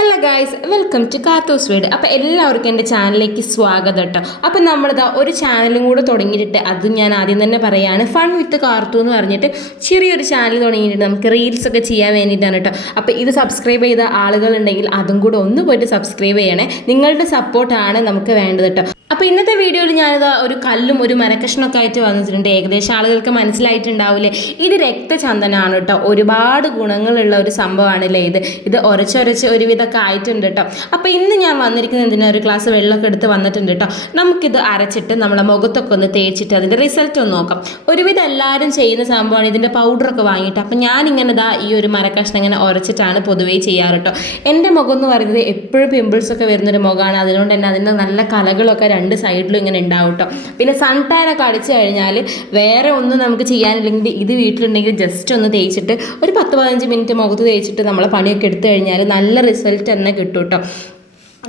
Hello guys, welcome to കാത്തോസ് വീട്. അപ്പോൾ എല്ലാവർക്കും എൻ്റെ ചാനലിലേക്ക് സ്വാഗതം കേട്ടോ. അപ്പോൾ നമ്മളിതാ ഒരു ചാനലും കൂടെ തുടങ്ങിയിട്ട്, അതും ഞാൻ ആദ്യം തന്നെ പറയുകയാണ്, ഫൺ വിത്ത് കാർത്തു എന്ന് പറഞ്ഞിട്ട് ചെറിയൊരു ചാനൽ തുടങ്ങിയിട്ട് നമുക്ക് റീൽസൊക്കെ ചെയ്യാൻ വേണ്ടിയിട്ടാണ് കേട്ടോ. അപ്പോൾ ഇത് സബ്സ്ക്രൈബ് ചെയ്ത ആളുകളുണ്ടെങ്കിൽ അതും കൂടെ ഒന്ന് പോയിട്ട് സബ്സ്ക്രൈബ് ചെയ്യണേ. നിങ്ങളുടെ സപ്പോർട്ടാണ് നമുക്ക് വേണ്ടത് കേട്ടോ. അപ്പോൾ ഇന്നത്തെ വീഡിയോയിൽ ഞാനിതാ ഒരു കല്ലും ഒരു മരക്കഷ്ണമൊക്കെ ആയിട്ട് വന്നിട്ടുണ്ട്. ഏകദേശം ആളുകൾക്ക് മനസ്സിലായിട്ടുണ്ടാവില്ലേ, ഇത് രക്തചന്ദനമാണ് കേട്ടോ. ഒരുപാട് ഗുണങ്ങളുള്ള ഒരു സംഭവമാണല്ലേ ഇത് ഉരച്ചൊരച്ച് ഒരുവിധമൊക്കെ ആയിട്ടുണ്ട് കേട്ടോ. അപ്പോൾ ഇന്ന് ഞാൻ വന്നിരിക്കുന്നത് എന്തിനാ, ഒരു ഗ്ലാസ് വെള്ളമൊക്കെ എടുത്ത് വന്നിട്ടുണ്ട് കേട്ടോ. നമുക്കിത് അരച്ചിട്ട് നമ്മളെ മുഖത്തൊക്കെ ഒന്ന് തേച്ചിട്ട് അതിൻ്റെ റിസൾട്ട് ഒന്ന് നോക്കാം. ഒരുവിധം എല്ലാവരും ചെയ്യുന്ന സംഭവമാണ് ഇതിൻ്റെ പൗഡറൊക്കെ വാങ്ങിയിട്ട്. അപ്പോൾ ഞാനിങ്ങനെ ഇതാ ഈ ഒരു മരക്കഷ്ണം ഇങ്ങനെ ഉരച്ചിട്ടാണ് പൊതുവേ ചെയ്യാറ് കേട്ടോ. എൻ്റെ മുഖം എന്ന് പറയുന്നത് എപ്പോഴും പിമ്പിൾസൊക്കെ വരുന്നൊരു മുഖമാണ്. അതുകൊണ്ട് തന്നെ അതിൻ്റെ നല്ല കലകളൊക്കെ രണ്ട് സൈഡിലും ഇങ്ങനെ ഉണ്ടാവും കേട്ടോ. പിന്നെ സൺ ടാനൊക്കെ അടിച്ചു കഴിഞ്ഞാൽ വേറെ ഒന്നും നമുക്ക് ചെയ്യാനില്ലെങ്കിൽ ഇത് വീട്ടിലുണ്ടെങ്കിൽ ജസ്റ്റ് ഒന്ന് തേച്ചിട്ട് ഒരു 10-15 മിനിറ്റ് മുഖത്ത് തേച്ചിട്ട് നമ്മളെ പണിയൊക്കെ എടുത്തു കഴിഞ്ഞാൽ നല്ല റിസൾട്ട് തന്നെ കിട്ടും കേട്ടോ.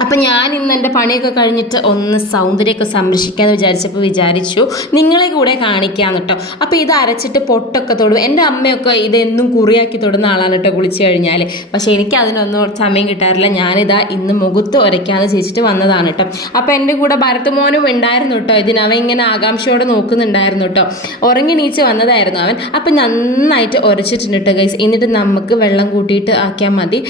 അപ്പം ഞാൻ ഇന്ന് എൻ്റെ പണിയൊക്കെ കഴിഞ്ഞിട്ട് ഒന്ന് സൗന്ദര്യമൊക്കെ സംരക്ഷിക്കാമെന്ന് വിചാരിച്ചു നിങ്ങളെ കൂടെ കാണിക്കാമെന്ന് കേട്ടോ. അപ്പോൾ ഇത് അരച്ചിട്ട് പൊട്ടൊക്കെ തൊടും. എൻ്റെ അമ്മയൊക്കെ ഇതെന്നും കുറിയാക്കി തൊടുന്ന ആളാണ് കേട്ടോ കുളിച്ച് കഴിഞ്ഞാൽ. പക്ഷേ എനിക്ക് അതിനൊന്നും സമയം കിട്ടാറില്ല. ഞാനിതാ ഇന്ന് മുഖത്ത് ഉരയ്ക്കാമെന്ന് ചോദിച്ചിട്ട് വന്നതാണ് കേട്ടോ. അപ്പോൾ എൻ്റെ കൂടെ ഭരത് മോനും ഉണ്ടായിരുന്നു കേട്ടോ. അവൻ ഇങ്ങനെ ആകാംക്ഷയോടെ നോക്കുന്നുണ്ടായിരുന്നു കേട്ടോ. ഉറങ്ങി നീച്ച് വന്നതായിരുന്നു അവൻ. അപ്പം നന്നായിട്ട് ഉരച്ചിട്ടുണ്ട് കേട്ടോ ഗൈസ്. എന്നിട്ട് നമുക്ക് വെള്ളം കൂട്ടിയിട്ട് ആക്കിയാൽ മതി.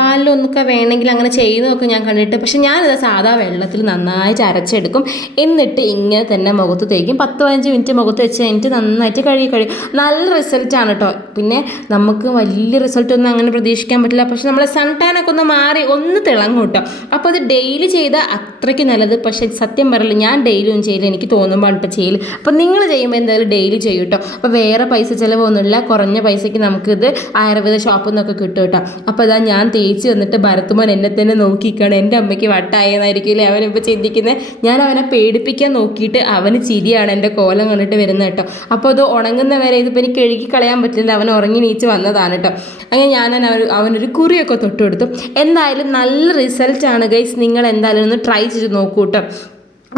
പാലിലൊന്നൊക്കെ വേണമെങ്കിൽ അങ്ങനെ ചെയ്യുന്നതൊക്കെ ഞാൻ കണ്ടിട്ട്, പക്ഷെ ഞാനിത് സാധാ വെള്ളത്തിൽ നന്നായിട്ട് അരച്ചെടുക്കും. എന്നിട്ട് ഇങ്ങനെ തന്നെ മുഖത്ത് തേക്കും. 10-15 മിനിറ്റ് മുഖത്ത് വെച്ച് കഴിഞ്ഞിട്ട് നന്നായിട്ട് കഴിയും. നല്ല റിസൾട്ടാണ് കേട്ടോ. പിന്നെ നമുക്ക് വലിയ റിസൾട്ടൊന്നും അങ്ങനെ പ്രതീക്ഷിക്കാൻ പറ്റില്ല. പക്ഷെ നമ്മളെ സൺ ടാനൊക്കെ ഒന്ന് മാറി ഒന്ന് തിളങ്ങും കേട്ടോ. അപ്പോൾ അത് ഡെയിലി ചെയ്താൽ അത്രയ്ക്ക് നല്ലത്. പക്ഷേ സത്യം പറയില്ല, ഞാൻ ഡെയിലി ഒന്നും ചെയ്യില്ല. എനിക്ക് തോന്നുമ്പോൾ കേട്ടോ ചെയ്യൽ. അപ്പോൾ നിങ്ങൾ ചെയ്യുമ്പോൾ എന്തായാലും ഡെയിലി ചെയ്യും കേട്ടോ. അപ്പോൾ വേറെ പൈസ ചിലവൊന്നുമില്ല. കുറഞ്ഞ പൈസയ്ക്ക് നമുക്കിത് ആയുർവേദ ഷോപ്പിൽ നിന്നൊക്കെ കിട്ടും കേട്ടോ. അപ്പോൾ അതാ ഞാൻ തേച്ച് വന്നിട്ട് ഭരത്മോൻ എന്നെ തന്നെ നോക്കിക്കാണ്. എൻ്റെ അമ്മയ്ക്ക് വട്ടായെന്നായിരിക്കില്ലേ അവനിപ്പോൾ ചിന്തിക്കുന്നത്. ഞാൻ അവനെ പേടിപ്പിക്കാൻ നോക്കിയിട്ട് അവന് ചിരിയാണ് എൻ്റെ കോലം കണ്ടിട്ട് വരുന്നത് കേട്ടോ. അപ്പോൾ അത് ഉണങ്ങുന്നവരെ ഇതിപ്പോൾ എനിക്ക് കഴുകി കളയാൻ പറ്റില്ല. അവൻ ഉറങ്ങി നീച്ച് വന്നതാണ് കേട്ടോ. അങ്ങനെ ഞാൻ അവനൊരു കുറിയൊക്കെ തൊട്ട് കൊടുത്തു. എന്തായാലും നല്ല റിസൾട്ടാണ് ഗൈസ്. നിങ്ങൾ എന്തായാലും ഒന്ന് ട്രൈ ചെയ്ത് നോക്കൂ കേട്ടോ.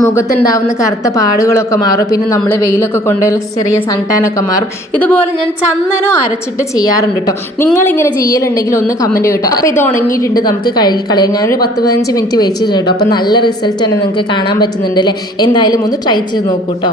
മുഖത്തുണ്ടാവുന്ന കറുത്ത പാടുകളൊക്കെ മാറും. പിന്നെ നമ്മൾ വെയിലൊക്കെ കൊണ്ടുപോയി ചെറിയ സൺടാനൊക്കെ മാറും. ഇതുപോലെ ഞാൻ ചന്ദനം അരച്ചിട്ട് ചെയ്യാറുണ്ട് കേട്ടോ. നിങ്ങളിങ്ങനെ ചെയ്യലുണ്ടെങ്കിൽ ഒന്ന് കമൻറ്റ് കേട്ടോ. അപ്പോൾ ഇത് ഉണങ്ങിയിട്ടുണ്ട്, നമുക്ക് കഴുകി കളയാം. ഞാനൊരു 10-15 മിനിറ്റ് വെച്ചിട്ടുണ്ട് കേട്ടോ. അപ്പോൾ നല്ല റിസൾട്ട് തന്നെ നിങ്ങൾക്ക് കാണാൻ പറ്റുന്നുണ്ട് അല്ലേ. എന്തായാലും ഒന്ന് ട്രൈ ചെയ്ത് നോക്കൂ കേട്ടോ.